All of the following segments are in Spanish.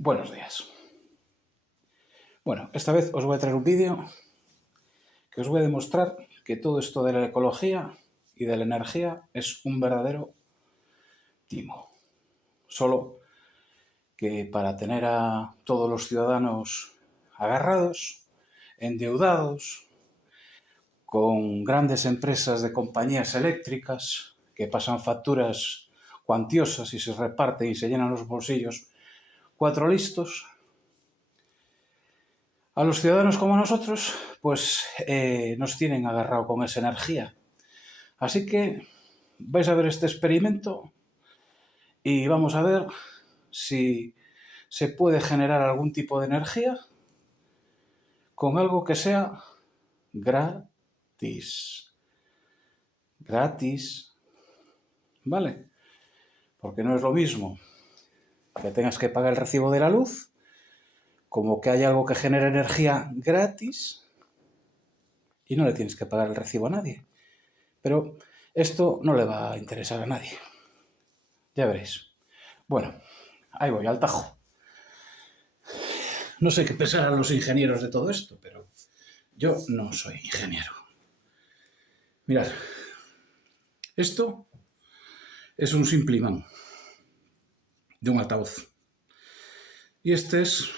Buenos días. Bueno, esta vez os voy a traer un vídeo que os voy a demostrar que todo esto de la ecología y de la energía es un verdadero timo. Solo que para tener a todos los ciudadanos agarrados, endeudados, con grandes empresas de compañías eléctricas que pasan facturas cuantiosas y se reparten y se llenan los bolsillos cuatro listos, a los ciudadanos como a nosotros, pues nos tienen agarrado con esa energía. Así que vais a ver este experimento y vamos a ver si se puede generar algún tipo de energía con algo que sea gratis. Gratis. ¿Vale? Porque no es lo mismo que tengas que pagar el recibo de la luz como que hay algo que genera energía gratis y no le tienes que pagar el recibo a nadie. Pero esto no le va a interesar a nadie. Ya veréis. Bueno, ahí voy, al tajo. No sé qué pensarán los ingenieros de todo esto, pero yo no soy ingeniero. Mirad, esto es un simple imán de un altavoz. Y este es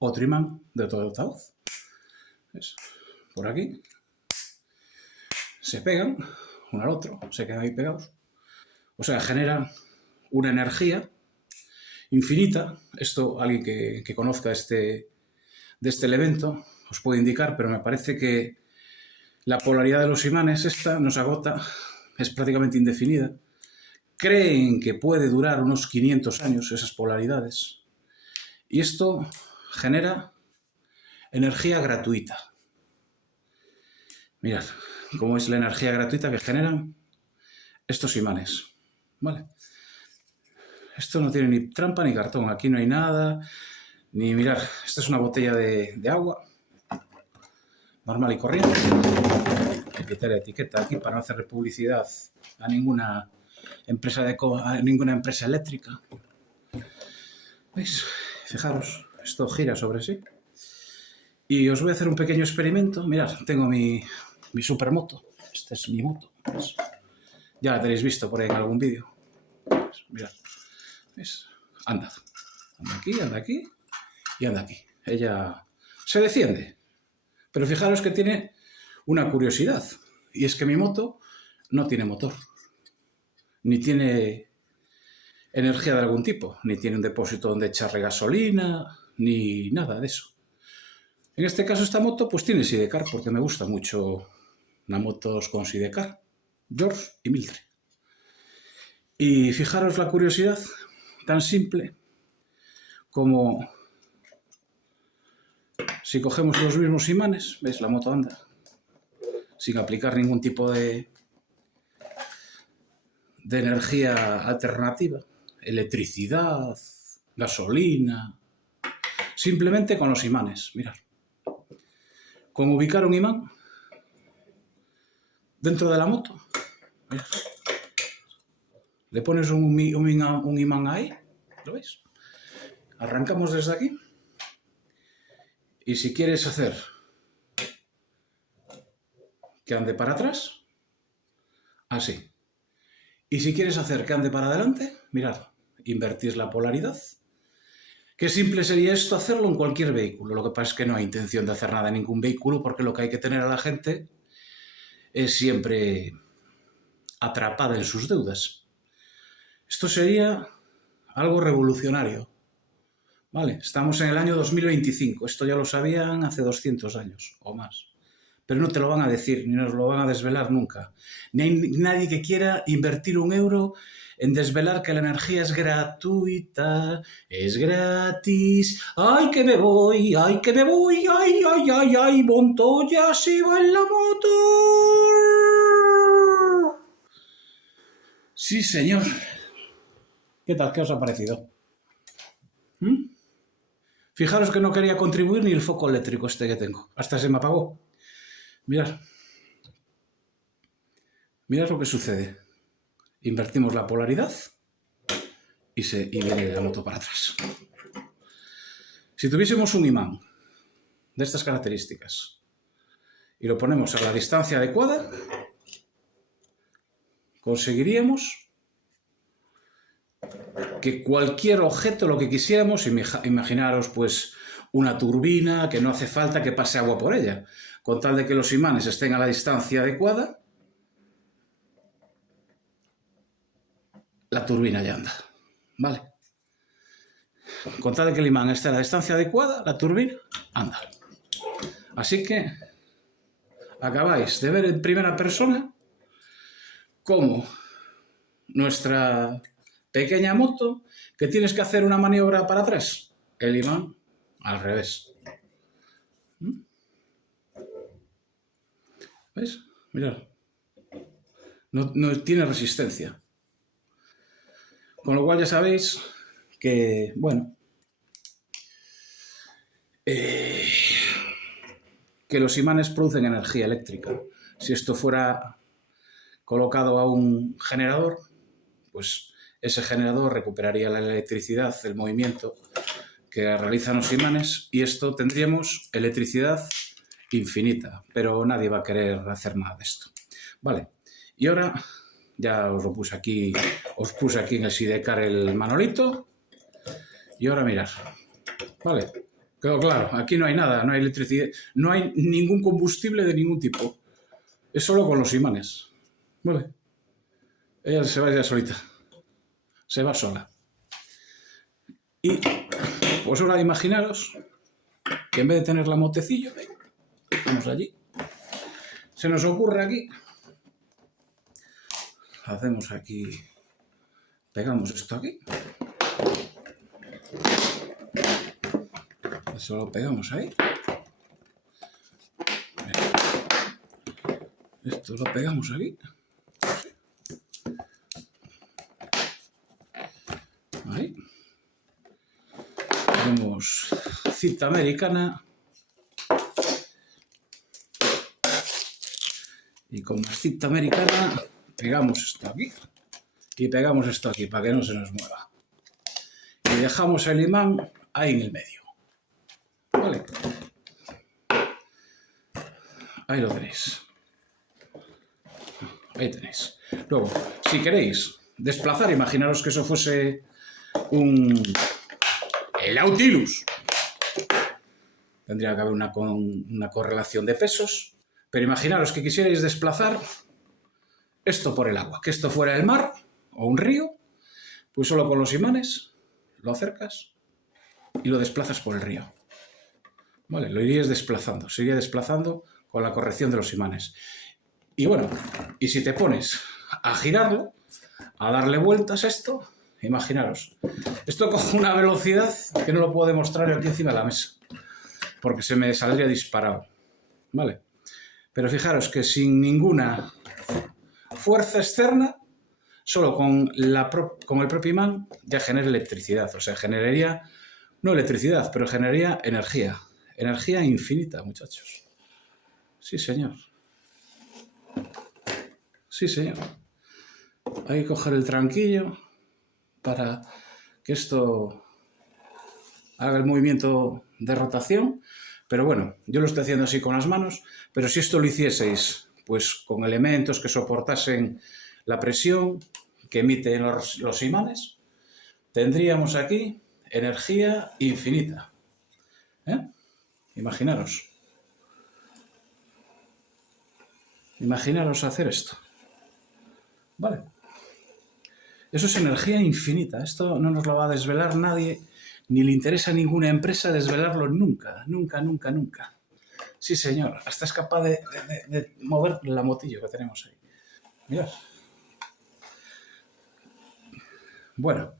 otro imán de otro altavoz. ¿Ves? Por aquí. Se pegan uno al otro, se quedan ahí pegados. O sea, generan una energía infinita. Esto, alguien que conozca de este evento os puede indicar, pero me parece que la polaridad de los imanes, esta no se agota, es prácticamente indefinida. Creen que puede durar unos 500 años esas polaridades. Y esto genera energía gratuita. Mirad cómo es la energía gratuita que generan estos imanes. ¿Vale? Esto no tiene ni trampa ni cartón. Aquí no hay nada. Ni mirar, esta es una botella de agua normal y corriente. Hay que quitar la etiqueta aquí para no hacerle publicidad a ninguna empresa eléctrica. ¿Veis? Fijaros, esto gira sobre sí. Y os voy a hacer un pequeño experimento. Mirad, tengo mi supermoto. Esta es mi moto. ¿Ves? Ya la tenéis visto por ahí en algún vídeo. Mirad. ¿Ves? Anda. Anda aquí y anda aquí. Ella se defiende. Pero fijaros que tiene una curiosidad. Y es que mi moto no tiene motor. Ni tiene energía de algún tipo. Ni tiene un depósito donde echarle gasolina. Ni nada de eso. En este caso esta moto pues tiene sidecar porque me gusta mucho las motos con sidecar. George y Mildred. Y fijaros la curiosidad tan simple como si cogemos los mismos imanes, ¿ves? La moto anda sin aplicar ningún tipo de energía alternativa, electricidad, gasolina, simplemente con los imanes. Mirad, con ubicar un imán dentro de la moto, ¿ves? Le pones un imán ahí, ¿lo veis? Arrancamos desde aquí y si quieres hacer que ande para atrás, así. Y si quieres hacer que ande para adelante, mirad, invertís la polaridad. Qué simple sería esto hacerlo en cualquier vehículo. Lo que pasa es que no hay intención de hacer nada en ningún vehículo porque lo que hay que tener a la gente es siempre atrapada en sus deudas. Esto sería algo revolucionario. Vale, estamos en el año 2025. Esto ya lo sabían hace 200 años o más. Pero no te lo van a decir, ni nos lo van a desvelar nunca. Ni hay nadie que quiera invertir un euro en desvelar que la energía es gratuita, es gratis. ¡Ay, que me voy! ¡Ay, que me voy! ¡Ay, ay, ay, ay! ¡Montoya se va en la moto! Sí, señor. ¿Qué tal? ¿Qué os ha parecido? Fijaros que no quería contribuir ni el foco eléctrico este que tengo. Hasta se me apagó. Mirad. Mirad lo que sucede. Invertimos la polaridad y viene la moto para atrás. Si tuviésemos un imán de estas características y lo ponemos a la distancia adecuada, conseguiríamos que cualquier objeto, lo que quisiéramos, imaginaros pues una turbina que no hace falta que pase agua por ella, con tal de que los imanes estén a la distancia adecuada, la turbina ya anda, ¿vale? Con tal de que el imán esté a la distancia adecuada, la turbina anda. Así que acabáis de ver en primera persona cómo nuestra pequeña moto, que tienes que hacer una maniobra para atrás, el imán al revés. ¿Ves? Mirad. No tiene resistencia. Con lo cual ya sabéis que, bueno, que los imanes producen energía eléctrica. Si esto fuera colocado a un generador, pues ese generador recuperaría la electricidad, el movimiento que realizan los imanes, y esto tendríamos electricidad infinita, pero nadie va a querer hacer nada de esto. Vale, y ahora ya os puse aquí en el sidecar el manolito, y ahora mirad, vale, quedó claro, aquí no hay nada, no hay electricidad, no hay ningún combustible de ningún tipo, es solo con los imanes, vale, ella se va ya solita, se va sola. Y pues ahora imaginaros que en vez de tener la motecillo, vamos allí, se nos ocurre aquí, hacemos aquí, pegamos esto aquí, eso lo pegamos ahí, esto lo pegamos aquí, ahí, ponemos cinta americana y con la cinta americana pegamos esto aquí y pegamos esto aquí para que no se nos mueva y dejamos el imán ahí en el medio, vale, ahí lo tenéis, ahí tenéis. Luego, si queréis desplazar, imaginaros que eso fuese el Nautilus, tendría que haber una correlación de pesos, pero imaginaros que quisierais desplazar esto por el agua, que esto fuera el mar o un río, pues solo con los imanes lo acercas y lo desplazas por el río. Vale, lo iríais desplazando, se iría desplazando con la corrección de los imanes. Y bueno, y si te pones a girarlo, a darle vueltas a esto, imaginaros, esto coge una velocidad que no lo puedo demostrar aquí encima de la mesa, porque se me saldría disparado, ¿vale? Pero fijaros que sin ninguna fuerza externa, solo con el propio imán ya genera electricidad, o sea, generaría, no electricidad, pero generaría energía infinita, muchachos. Sí, señor. Sí, señor. Hay que coger el tranquillo para que esto haga el movimiento de rotación, pero bueno, yo lo estoy haciendo así con las manos, pero si esto lo hicieseis pues con elementos que soportasen la presión que emiten los imanes, tendríamos aquí energía infinita. Imaginaros hacer esto, ¿vale? Eso es energía infinita, esto no nos lo va a desvelar nadie, ni le interesa a ninguna empresa desvelarlo nunca, nunca, nunca, nunca. Sí, señor, hasta es capaz de mover la motillo que tenemos ahí. Mirad. Bueno,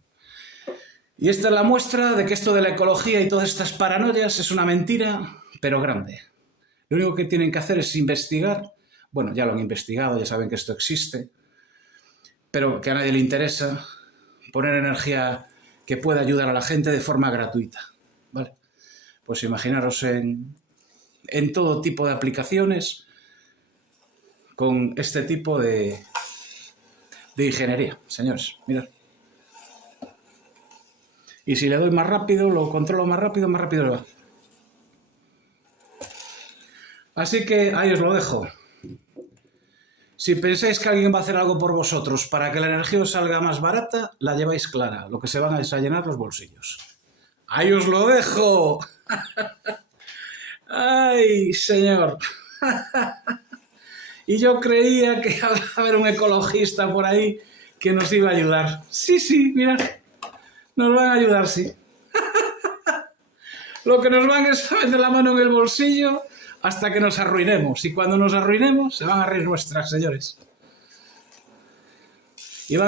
y esta es la muestra de que esto de la ecología y todas estas paranoias es una mentira, pero grande. Lo único que tienen que hacer es investigar. Bueno, ya lo han investigado, ya saben que esto existe, pero que a nadie le interesa poner energía que pueda ayudar a la gente de forma gratuita, ¿vale? Pues imaginaros en todo tipo de aplicaciones con este tipo de ingeniería, señores, mirad. Y si le doy más rápido, lo controlo más rápido le va. Así que ahí os lo dejo. Si pensáis que alguien va a hacer algo por vosotros para que la energía os salga más barata, la lleváis clara. Lo que se van a llenar los bolsillos. ¡Ahí os lo dejo! ¡Ay, señor! Y yo creía que iba a haber un ecologista por ahí que nos iba a ayudar. Sí, mira. Nos van a ayudar, sí. Lo que nos van es a meter la mano en el bolsillo hasta que nos arruinemos. Y cuando nos arruinemos, se van a reír nuestras, señores. Y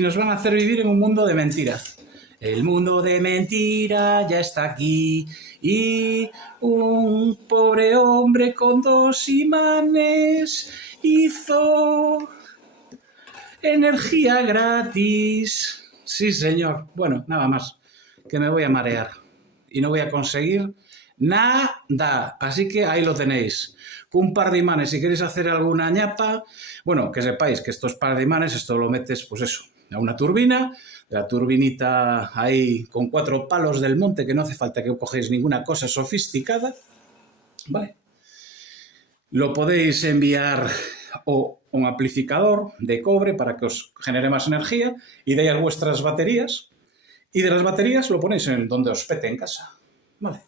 nos van a hacer vivir en un mundo de mentiras. El mundo de mentira ya está aquí. Y un pobre hombre con 2 imanes hizo energía gratis. Sí, señor. Bueno, nada más. Que me voy a marear. Y no voy a conseguir nada. Así que ahí lo tenéis. Un par de imanes, si queréis hacer alguna ñapa, bueno, que sepáis que estos par de imanes, esto lo metes, pues eso, a una turbina, la turbinita ahí con 4 palos del monte, que no hace falta que cogéis ninguna cosa sofisticada, ¿vale? Lo podéis enviar o un amplificador de cobre para que os genere más energía y de ahí a vuestras baterías. Y de las baterías lo ponéis en donde os pete en casa. Vale.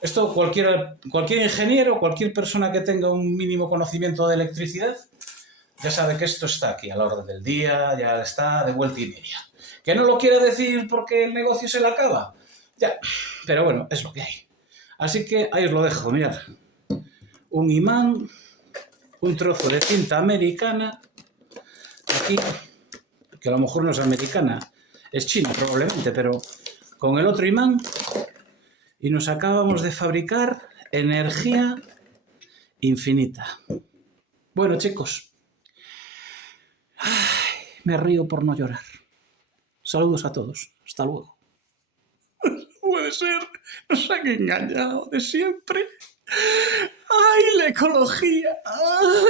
Esto cualquier ingeniero, cualquier persona que tenga un mínimo conocimiento de electricidad, ya sabe que esto está aquí a la orden del día, ya está de vuelta y media. ¿Que no lo quiere decir porque el negocio se le acaba? Ya, pero bueno, es lo que hay. Así que ahí os lo dejo, mirad. Un imán, un trozo de cinta americana, aquí, que a lo mejor no es americana, es china probablemente, pero con el otro imán y nos acabamos de fabricar energía infinita. Bueno, chicos, me río por no llorar. Saludos a todos. Hasta luego. Puede ser, nos han engañado de siempre. ¡Ay, la ecología! ¡Ay!